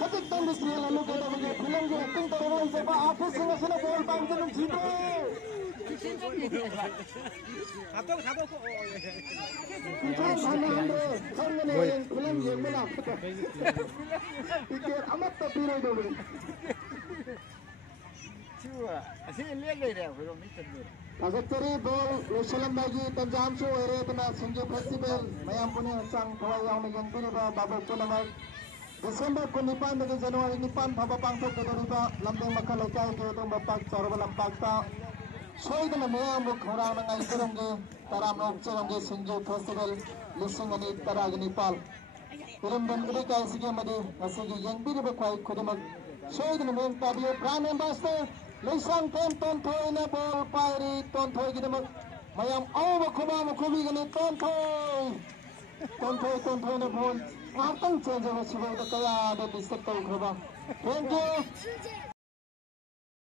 खतक तंग स्त्री लालू के दबे फिल्म के एक्टिंग करवाई से ऑफिस से नसना बोल पाएं तो जीतो खातो खातो को किसान खाना हमरे संगने फिल्म ये मिला टिकट अमत तो पीरे दो चुआ ऐसे ले ले रहे हो नहीं चल अगतरी बोल लोसलम बागी तंजाम सो एरे तना संजय फेस्टिवल मयाम पुने संग थवाई याव में गंतुने बा बाबू पुनमक Desember 19 dari Januari 9 phaba pangthok kedoriba lambeng makha lekai ke dong bapak chorba lampak ta soidana meyam bu khorang na ngai serongge taram nok serongge Sanjay Festival lising ani taragni pal iram dan gede kai sige madi asigi yang biri ba kwai khodamak soidana meyam tabiye brand ambassador leisang tem ton thoi na bol pairi ton thoi gidamak mayam au ba khoba ma khobi gani ton thoi na bol Thank you.